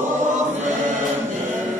Богу мене.